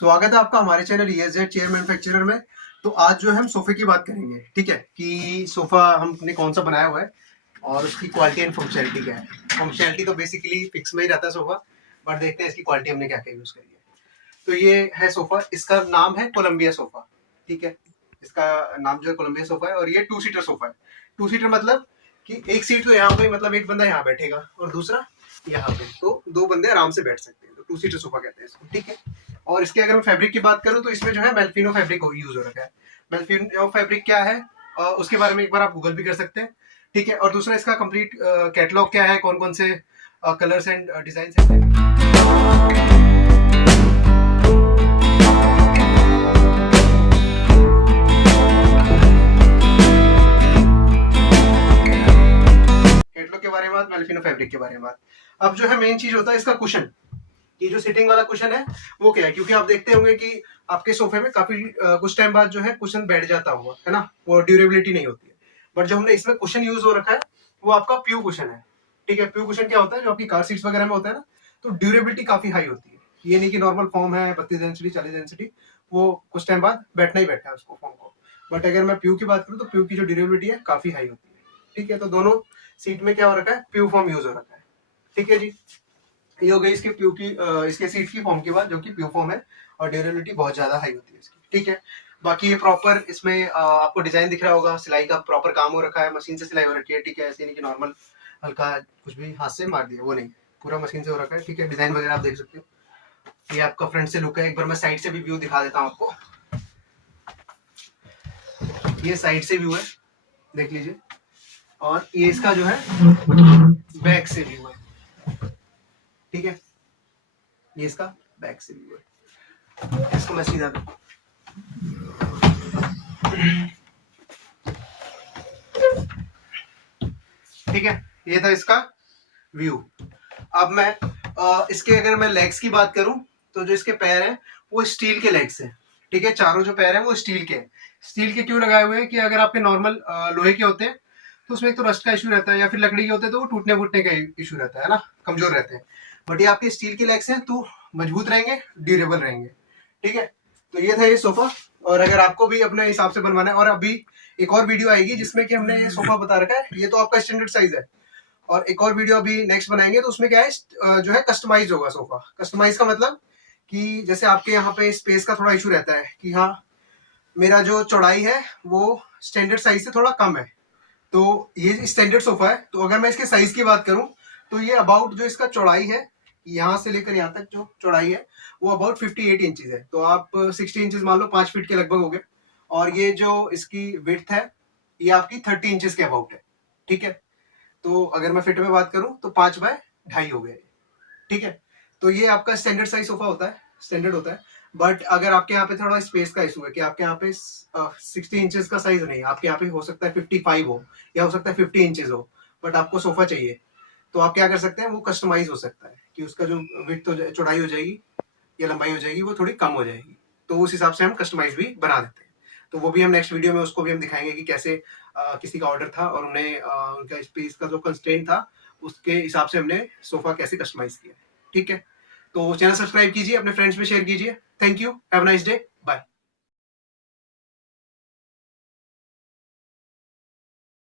स्वागत है आपका हमारे चैनल ESZ चेयर मैन्युफैक्चरर में। तो आज जो है हम सोफे की बात करेंगे, ठीक है, कि सोफा हमने कौन सा बनाया हुआ है और उसकी क्वालिटी एंड फंक्शनैलिटी क्या है। फंक्शनैलिटी तो बेसिकली फिक्स में ही रहता है सोफा, बट देखते हैं इसकी क्वालिटी हमने क्या क्या यूज करी है। तो ये है सोफा, इसका नाम है कोलंबिया सोफा, ठीक है। इसका नाम जो है कोलंबिया सोफा है और ये 2 सीटर सोफा है। 2 सीटर मतलब कि एक सीट तो यहाँ पे, मतलब एक बंदा यहाँ बैठेगा और दूसरा यहाँ पे, तो 2 बंदे आराम से बैठ सकते हैं। तो 2 सीटर सोफा कहते हैं इसको, ठीक है। और इसके अगर मैं फैब्रिक की बात करूं तो इसमें जो है मेल्फिनो फैब्रिक यूज हो रखा है। मेल्फिनो फैब्रिक क्या है उसके बारे में एक बार आप गूगल भी कर सकते हैं, ठीक है। और दूसरा इसका कंप्लीट कैटलॉग क्या है, कौन कौन से कलर्स एंड डिजाइन है। कैटलॉग के बारे में बात, मेल्फिनो फैब्रिक के बारे में बात। अब जो है मेन चीज होता है इसका कुशन। ये जो सिटिंग वाला कुशन है वो क्या है, क्योंकि आप देखते होंगे कि आपके सोफे में काफी कुछ टाइम बाद जो है कुशन बैठ जाता हुआ है ना, वो ड्यूरेबिलिटी नहीं होती है। बट जो हमने इसमें कुशन यूज हो रखा है वो आपका प्यू कुशन है, ठीक है। प्यू कुशन क्या होता है, जो आपकी कार सीट्स वगैरह में होता है ना, तो ड्यूरेबिलिटी काफी हाई होती है। ये नहीं कि नॉर्मल फॉर्म है 32 डेंसिटी 40 डेंसिटी, वो कुछ टाइम बाद बैठना ही बैठना है उसको फॉर्म को। बट अगर मैं प्यू की बात करूँ तो प्यू की जो ड्यूरेबिलिटी है काफी हाई होती है, ठीक है। तो दोनों सीट में क्या हो रखा है, प्यू फॉर्म यूज हो रखा है, ठीक है जी। ये हो गई इसके प्यू की इसके सीट की फॉर्म की बात, जो कि प्यू फॉर्म है और ड्यूरेबिलिटी बहुत ज्यादा हाई होती है इसकी, ठीक है। बाकी ये प्रॉपर इसमें आपको डिजाइन दिख रहा होगा, सिलाई का प्रॉपर काम हो रखा है, मशीन से सिलाई हो रखी है, ठीक है। ऐसे नहीं कि नॉर्मल हल्का कुछ भी हाथ से मार दिया, वो नहीं, पूरा मशीन से हो रखा है, ठीक है। डिजाइन वगैरह आप देख सकते हो। ये आपका फ्रंट से लुक है, एक बार मैं साइड से भी व्यू दिखा देता हूँ आपको। ये साइड से व्यू है, देख लीजिए। और ये इसका जो है बैक से व्यू है, ठीक है। ये इसका बैक से व्यू है। इसको मैं सीधा दूं, ठीक है। ये था इसका व्यू। अब मैं इसके अगर मैं लेग्स की बात करूं तो जो इसके पैर हैं वो स्टील के लेग्स हैं, ठीक है। चारों जो पैर हैं वो स्टील के हैं। स्टील के क्यों लगाए हुए हैं कि अगर आपके नॉर्मल लोहे के होते हैं तो उसमें एक तो रस्ट का इशू रहता है, या फिर लकड़ी के होते हैं तो वो टूटने फूटने का इशू रहता है ना, कमजोर रहते हैं। बट ये आपके स्टील के लेग्स हैं तो मजबूत रहेंगे, ड्यूरेबल रहेंगे, ठीक है। तो ये था ये सोफा। और अगर आपको भी अपने हिसाब से बनवाना है, और अभी एक और वीडियो आएगी जिसमें कि हमने ये सोफा बता रखा है, ये तो आपका स्टैंडर्ड साइज है। और एक और वीडियो अभी नेक्स्ट बनाएंगे तो उसमें क्या है जो है कस्टमाइज होगा सोफा। कस्टमाइज का मतलब कि जैसे आपके यहाँ पे स्पेस का थोड़ा इशू रहता है कि हाँ मेरा जो चौड़ाई है वो स्टैंडर्ड साइज से थोड़ा कम है, तो ये स्टैंडर्ड सोफा है। तो अगर मैं इसके साइज की बात करूं तो ये अबाउट जो इसका चौड़ाई है, यहाँ से लेकर यहाँ तक जो चौड़ाई है वो अबाउट 58 इंचेस है। तो आप 60 इंचेस मान लो, 5 फीट के लगभग हो गए। और ये जो इसकी विड्थ है ये आपकी 30 इंचेस के अबाउट है, ठीक है। तो अगर मैं फिट में बात करूं तो 5 बाय 2.5 हो गए, ठीक है। तो ये आपका स्टैंडर्ड साइज सोफा होता है, स्टैंडर्ड होता है। बट अगर आपके यहाँ पे थोड़ा स्पेस का इशू है कि आपके यहाँ पे 60 इंचेस का साइज नहीं, आपके यहाँ पे हो सकता है 55 हो या हो सकता है 50 इंचेस हो, बट आपको सोफा चाहिए, तो आप क्या कर सकते हैं, वो कस्टमाइज हो सकता है कि उसका जो विड्थ हो चौड़ाई हो जाएगी या लंबाई हो जाएगी वो थोड़ी कम हो जाएगी। तो उस हिसाब से हम कस्टमाइज भी बना देते हैं। तो वो भी हम नेक्स्ट वीडियो में उसको भी हम दिखाएंगे कि कैसे किसी का ऑर्डर था और उन्हें उनका स्पेस का जो कंस्ट्रेंट था उसके हिसाब से हमने सोफा कैसे कस्टमाइज किया, ठीक है। तो चैनल सब्सक्राइब कीजिए, अपने फ्रेंड्स में शेयर कीजिए। Thank you, have a nice day, bye.